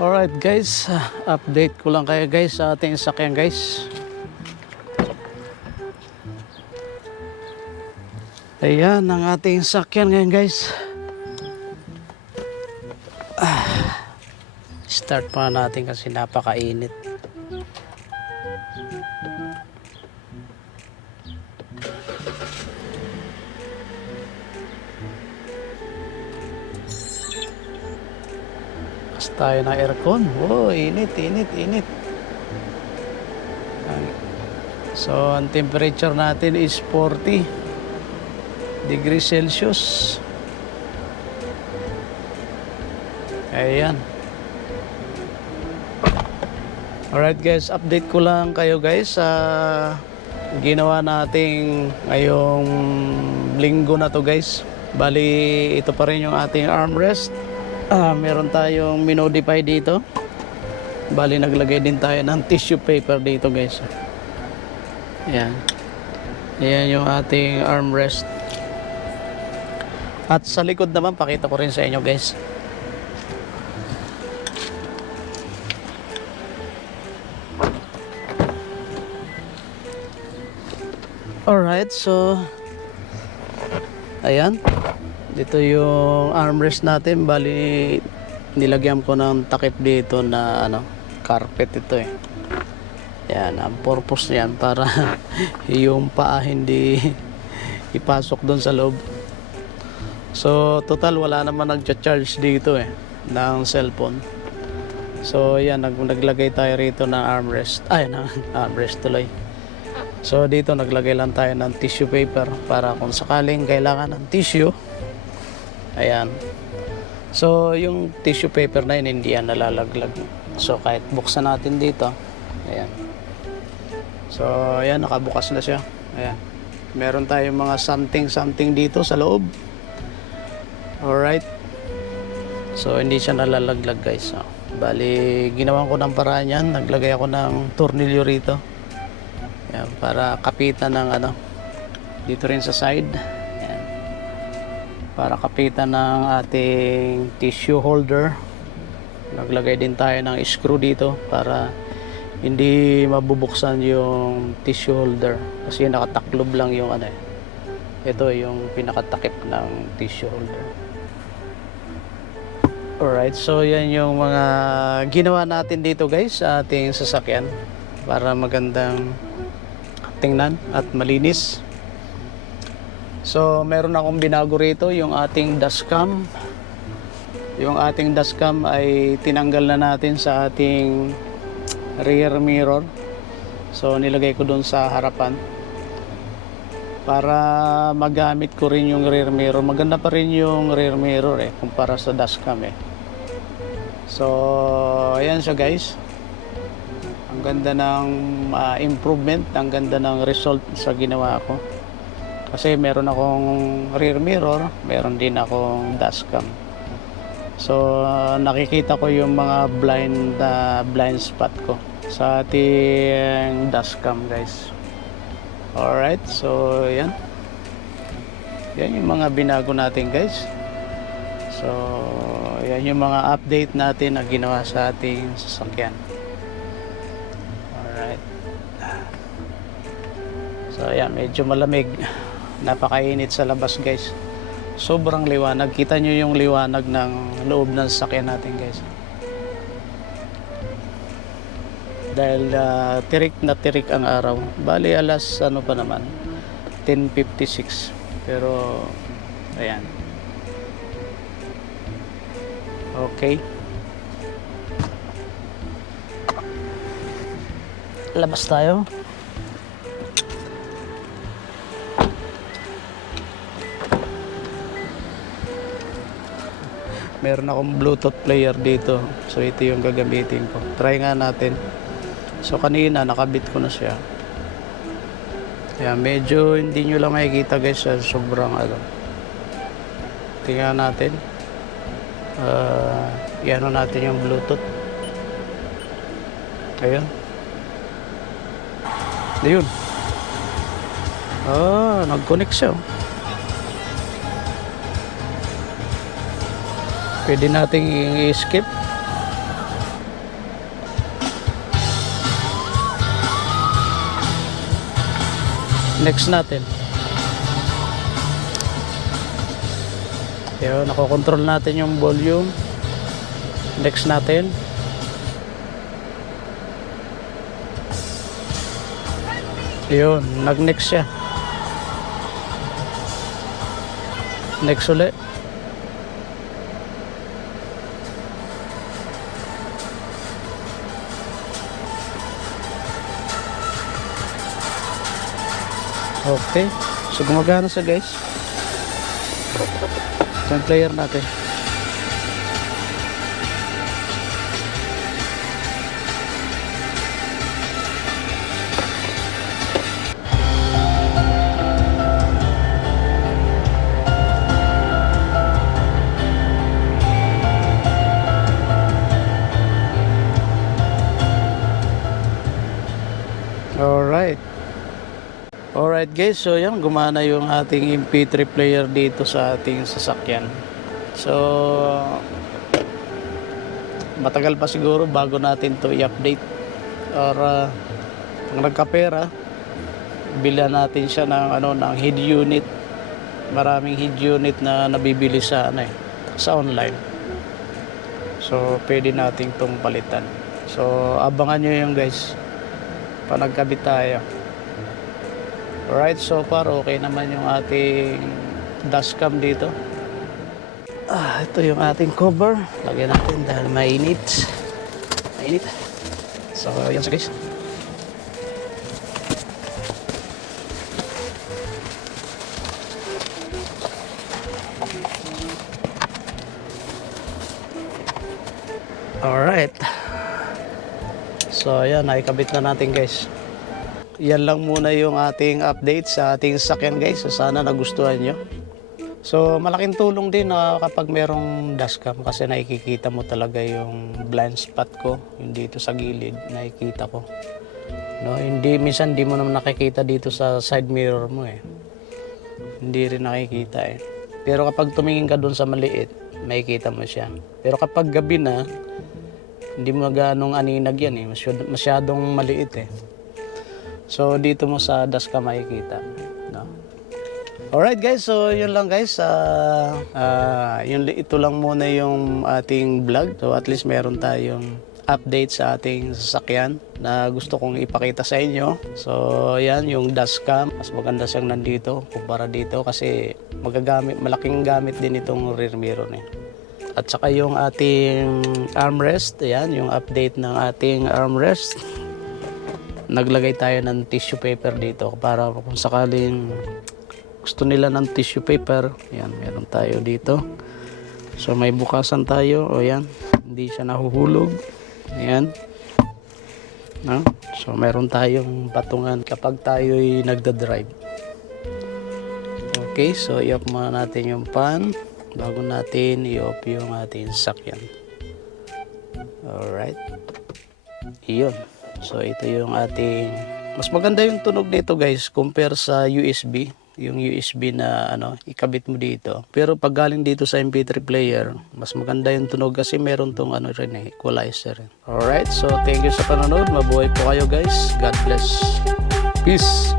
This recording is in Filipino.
Alright guys, update ko lang kayo guys sa ating sakyan guys. Ayan ang ating sakyan ngayon guys. Start pa natin kasi napakainit. Tayo ng aircon. Wow, init. So, ang temperature natin is 40 degrees Celsius. Ayan. Alright guys, update ko lang kayo guys sa ginawa nating ngayong linggo na to guys. Bali, ito pa rin yung ating armrest. Meron tayong minodify dito. Bali naglagay din tayo ng tissue paper dito guys. Ayan. Ayan yung ating armrest. At sa likod naman pakita ko rin sa inyo guys. Alright, so ayan. Dito yung armrest natin. Bali nilagyan ko ng takip dito na carpet ito eh. Yan, ang purpose niyan para yung paa hindi ipasok doon sa loob. So total wala naman nagcha-charge dito eh ng cellphone. So yan, naglagay tayo rito ng armrest. Ay, ng armrest tuloy. So dito naglagay lang tayo ng tissue paper para kung sakaling kailangan ng tissue. Ayan. So yung tissue paper na yun hindi yan nalalaglag. So kahit buksan natin dito, ayan. So ayan, nakabukas na siya. Ayan. Meron tayong mga something dito sa loob. Alright. So hindi siya nalalaglag guys. So, bali ginawan ko ng paraan yan. Naglagay ako ng tornilyo rito. Ayan, para kapitan ng dito rin sa side. Para kapitan ng ating tissue holder. Naglagay din tayo ng screw dito para hindi mabubuksan yung tissue holder kasi nakataklob lang yung ito yung pinakatakip ng tissue holder. Alright, so yan yung mga ginawa natin dito guys sa ating sasakyan para magandang tingnan at malinis. So meron akong binago rito yung ating dashcam. Yung ating dashcam ay tinanggal na natin sa ating rear mirror. So nilagay ko doon sa harapan para magamit ko rin yung rear mirror. Maganda pa rin yung rear mirror kumpara sa dashcam So ayan siya guys. Ang ganda ng improvement, ang ganda ng result sa ginawa ko. Kasi meron akong rear mirror, meron din akong dashcam. So nakikita ko yung mga blind spot ko sa ating dashcam guys. Alright, so yan. Yan yung mga binago natin guys. So yan yung mga update natin na ginawa sa ating sasakyan. Alright. So yan, medyo malamig. Napakainit sa labas guys. Sobrang liwanag. Kita nyo yung liwanag ng loob ng sasakyan natin guys. Dahil tirik na tirik ang araw. Bali alas pa naman 10:56. Pero ayan. Okay. Labas tayo. Meron akong Bluetooth player dito. So ito yung gagamitin ko. Try nga natin. So kanina nakabit ko na siya. Kaya medyo hindi nyo lang makikita guys. Sobrang tingnan natin. Iano natin yung Bluetooth. Ayun. Ayun. Nag-connect siya. Pwede nating i-skip. Next natin. Yun, nakokontrol natin yung volume. Next natin. Yun, nag-next siya. Next ulit. Okay. So gumagana siya guys. Ito yung player natin. Alright. Alright guys, so yan, gumana yung ating MP3 player dito sa ating sasakyan. So, matagal pa siguro bago natin to i-update. Or, pag nagkapera, bilhan natin siya ng, ng head unit. Maraming head unit na nabibili sa, sa online. So, pwede natin tong palitan. So, abangan nyo yung guys. Panagkabit tayo. Alright, so far okay naman yung ating dashcam dito. Ito yung ating cover. Lagyan natin dahil mainit. Mainit. So, yan siya guys. Alright. So, ayan, nakikabit na natin guys. Yan lang muna yung ating update sa ating sasakyan guys. So, sana nagustuhan nyo. So malaking tulong din na kapag merong dashcam kasi nakikita mo talaga yung blind spot ko. Yung dito sa gilid, nakikita ko. No, minsan hindi mo naman nakikita dito sa side mirror mo eh. Hindi rin nakikita eh. Pero kapag tumingin ka doon sa maliit, makikita mo siya. Pero kapag gabi na, hindi mo ganong aninag yan eh. Masyadong maliit eh. So dito mo sa dashcam makikita, no? Alright guys, so yun lang guys. Ito lang muna yung ating vlog. So at least meron tayong update sa ating sasakyan na gusto kong ipakita sa inyo. So yan yung dashcam. Mas maganda siyang nandito kumpara dito kasi malaking gamit din itong rear mirror eh. At saka yung ating armrest. Yan yung update ng ating armrest. Naglagay tayo ng tissue paper dito para kung sakaling gusto nila ng tissue paper, yan, meron tayo dito. So may bukasan tayo, o yan, hindi siya nahuhulog. Ayan. No? So meron tayong patungan kapag tayo'y nagda-drive. Okay, so i-off muna natin yung fan bago natin i-off yung ating sasakyan. Alright. Iyon. So ito yung ating, mas maganda yung tunog nito guys compare sa USB, yung USB na ikabit mo dito. Pero pag galing dito sa MP3 player, mas maganda yung tunog kasi meron tong rin equalizer. Alright, so thank you sa panonood. Mabuhay po kayo guys. God bless. Peace.